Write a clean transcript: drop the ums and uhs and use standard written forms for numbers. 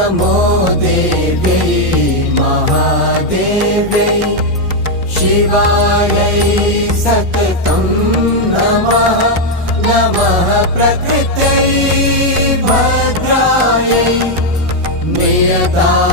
नमो देव्यै महादेव्यै शिवायै सततं नमः। नमः प्रकृत्यै भद्रायै नियता